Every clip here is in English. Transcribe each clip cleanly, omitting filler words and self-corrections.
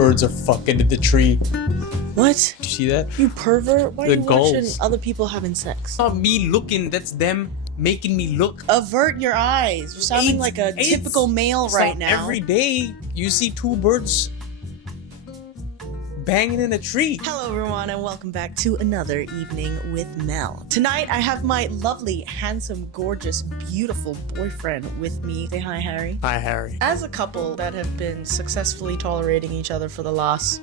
birds are fucking in the tree. What? Did you see that? You pervert? Why are you gulls. watching other people having sex? It's not me looking, that's them making me look. Avert your eyes. You're sounding like a typical male right now. Every day you see two birds banging in a tree. Hello everyone and welcome back to another evening with Mel. Tonight I have my lovely, handsome, gorgeous, beautiful boyfriend with me. Say hi, Harry. Hi, Harry. As a couple that have been successfully tolerating each other for the last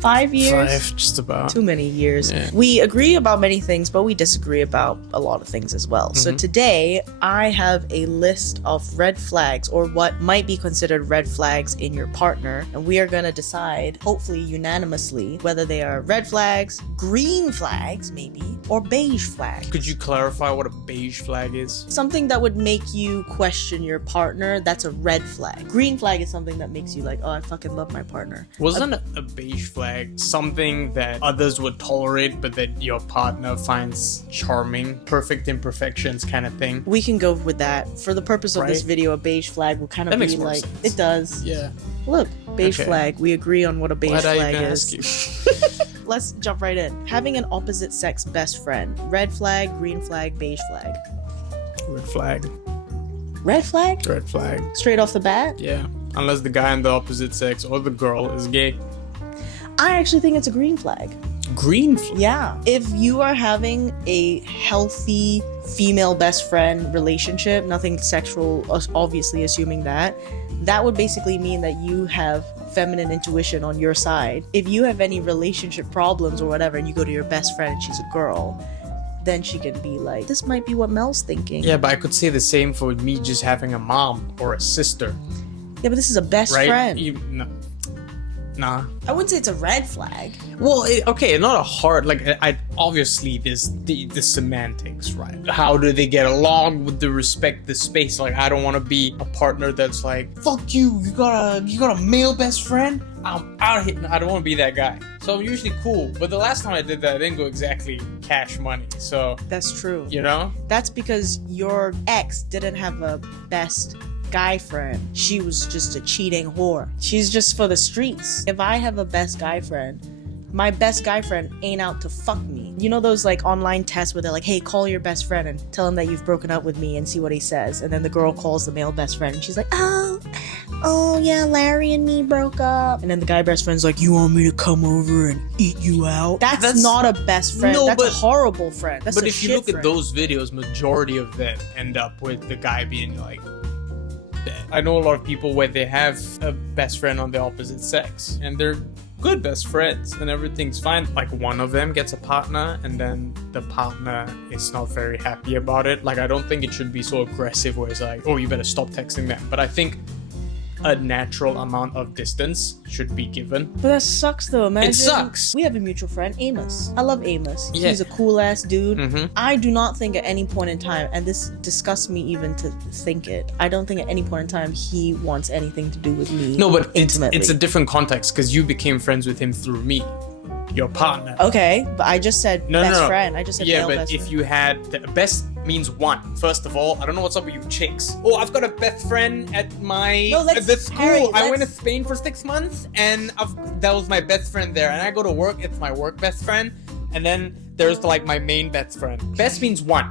5 years? 5, just about. Too many years. Yeah. We agree about many things, but we disagree about a lot of things as well. So today, I have a list of red flags, or what might be considered red flags in your partner, and we are going to decide, hopefully unanimously, whether they are red flags, green flags maybe, or beige flags. Could you clarify what a beige flag is? Something that would make you question your partner, that's a red flag. Green flag is something that makes you like, oh, I fucking love my partner. Wasn't a beige flag something that others would tolerate but that your partner finds charming? Perfect imperfections kind of thing? We can go with that. For the purpose of this video, a beige flag will kind of That be makes more like, sense. it does. Yeah. Look, beige Okay. flag. We agree on what a beige Why'd I flag even is. ask you? Let's jump right in. Having an opposite sex best friend. Red flag, green flag, beige flag. Red flag. Red flag? Red flag. Straight off the bat? Yeah. Unless the guy in the opposite sex or the girl is gay. I actually think it's a green flag. Green flag? Yeah. If you are having a healthy female best friend relationship, nothing sexual, obviously assuming that would basically mean that you have feminine intuition on your side. If you have any relationship problems or whatever, and you go to your best friend and she's a girl, then she can be like, this might be what Mel's thinking. Yeah, but I could say the same for me just having a mom or a sister. Yeah, but this is a best Right? friend. Nah. I wouldn't say it's a red flag. Well, okay, not a hard, like, I obviously there's the semantics, right? How do they get along with the respect, the space? Like, I don't want to be a partner that's like, fuck you, you got a male best friend? I'm out here. No, I don't want to be that guy. So I'm usually cool. But the last time I did that, I didn't go exactly cash money. So, That's true. you know? That's because your ex didn't have a best guy friend. She was just a cheating whore. She's just for the streets. If I have a best guy friend, my best guy friend ain't out to fuck me. You know those like online tests where they're like, hey, call your best friend and tell him that you've broken up with me and see what he says. And then the girl calls the male best friend and she's like, oh yeah, Larry and me broke up. And then the guy best friend's like, you want me to come over and eat you out? That's not a best friend. No, That's but- a horrible friend. That's But a if you shit look at friend. those videos, majority of them end up with the guy being like, I know a lot of people where they have a best friend on the opposite sex and they're good best friends and everything's fine. Like one of them gets a partner and then the partner is not very happy about it. Like I don't think it should be so aggressive where it's like, oh, you better stop texting them. But I think a natural amount of distance should be given. But that sucks though. Imagine It sucks. we have a mutual friend, Amos. I love Amos. Yeah. He's a cool ass dude. Mhm. I do not think at any point in time, and this disgusts me even to think it, I don't think at any point in time he wants anything to do with me. No, but intimately. it's a different context because you became friends with him through me, your partner. Okay, but I just said No, best no. friend. I just said Yeah, male but best if friend. you had the best means one. First of all, I don't know what's up with you chicks. Oh, I've got a best friend at my No, let's- at the school. Harry, I went to let's- Spain for 6 months, and that was my best friend there. And I go to work, it's my work best friend, and then there's like my main best friend. Best means one.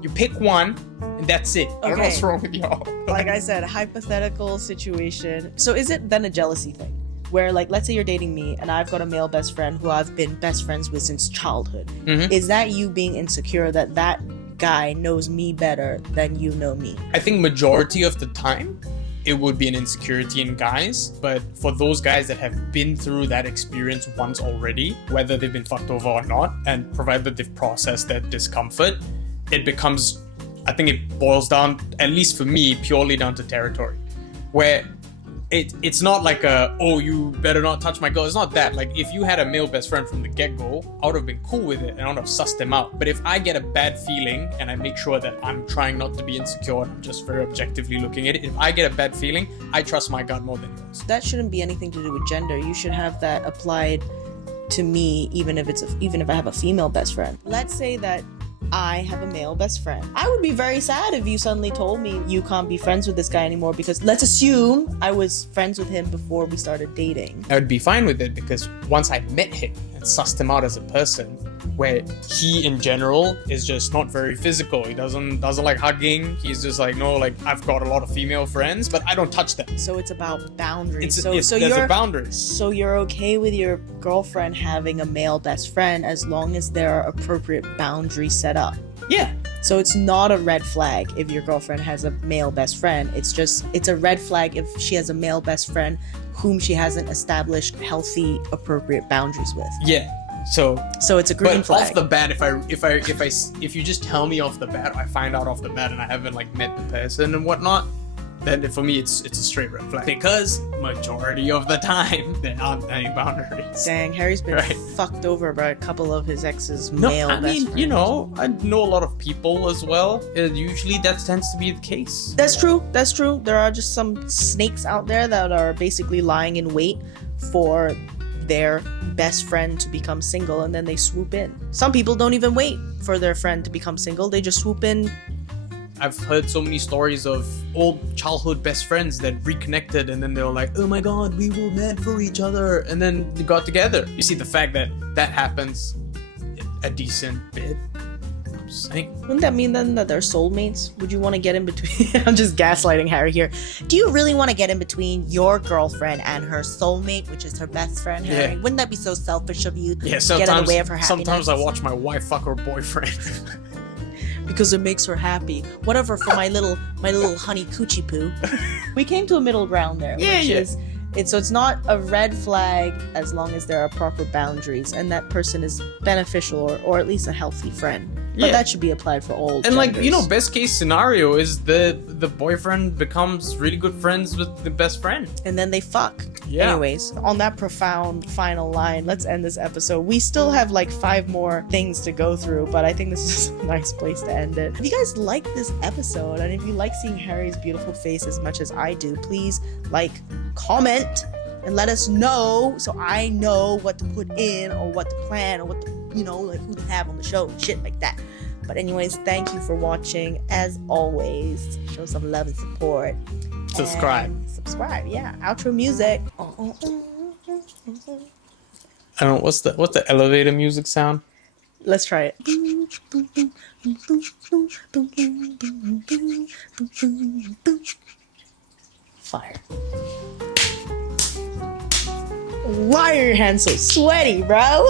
You pick one, and that's it. I don't know what's Okay. wrong with y'all. Like I said, hypothetical situation. So is it then a jealousy thing? Where like, let's say you're dating me and I've got a male best friend who I've been best friends with since childhood. Mhm. Is that you being insecure that that guy knows me better than you know me? I think majority of the time it would be an insecurity in guys, but for those guys that have been through that experience once already, whether they've been fucked over or not, and provided they've processed that discomfort, it becomes, I think it boils down, at least for me, purely down to territory, where it's not like oh, you better not touch my girl. It's not that. Like, if you had a male best friend from the get-go, I would have been cool with it and I would have sussed them out. But if I get a bad feeling and I make sure that I'm trying not to be insecure and I'm just very objectively looking at it, if I get a bad feeling, I trust my gut more than yours. That shouldn't be anything to do with gender. You should have that applied to me, even if I have a female best friend. Let's say that I have a male best friend. I would be very sad if you suddenly told me you can't be friends with this guy anymore, because let's assume I was friends with him before we started dating. I would be fine with it, because once I met him and sussed him out as a person, where he in general is just not very physical. He doesn't like hugging. He's just like, no, like, I've got a lot of female friends, but I don't touch them. So it's about boundaries. There's a boundary. So you're okay with your girlfriend having a male best friend as long as there are appropriate boundaries set up. Yeah. So it's not a red flag if your girlfriend has a male best friend. It's a red flag if she has a male best friend whom she hasn't established healthy, appropriate boundaries with. Yeah. So it's a green flag. Off the bat, if you just tell me off the bat, I find out off the bat, and I haven't like met the person and whatnot, then for me it's a straight red flag. Because majority of the time there aren't any boundaries. Dang, Harry's been fucked over by a couple of his ex's male best friends. You know, I know a lot of people as well. Usually that tends to be the case. That's true. There are just some snakes out there that are basically lying in wait for their best friend to become single, and then they swoop in. Some people don't even wait for their friend to become single. They just swoop in. I've heard so many stories of old childhood best friends that reconnected, and then they were like, oh my god, we were meant for each other, and then they got together. You see, the fact that happens a decent bit. I'm saying. Wouldn't that mean then that they're soulmates? Would you want to get in between? I'm just gaslighting Harry here. Do you really want to get in between your girlfriend and her soulmate, which is her best friend, Harry? Yeah. Wouldn't that be so selfish of you to Yeah, get in the way of her happiness? Sometimes I watch my wife fuck her boyfriend. Because it makes her happy. Whatever for my little honey coochie poo. We came to a middle ground there. So it's not a red flag as long as there are proper boundaries and that person is beneficial or at least a healthy friend. But that should be applied for all genders. And like, you know, best case scenario is the boyfriend becomes really good friends with the best friend. And then they fuck. Yeah. Anyways, on that profound final line, let's end this episode. We still have like 5 more things to go through, but I think this is a nice place to end it. If you guys like this episode, and if you like seeing Harry's beautiful face as much as I do, please like, comment, and let us know so I know what to put in or what to plan or what to, like who to have on the show and shit like that. But anyways, thank you for watching. As always, show some love and support. Subscribe, yeah. Outro music. I don't know, what's the elevator music sound? Let's try it. Fire. Why are your hands so sweaty, bro?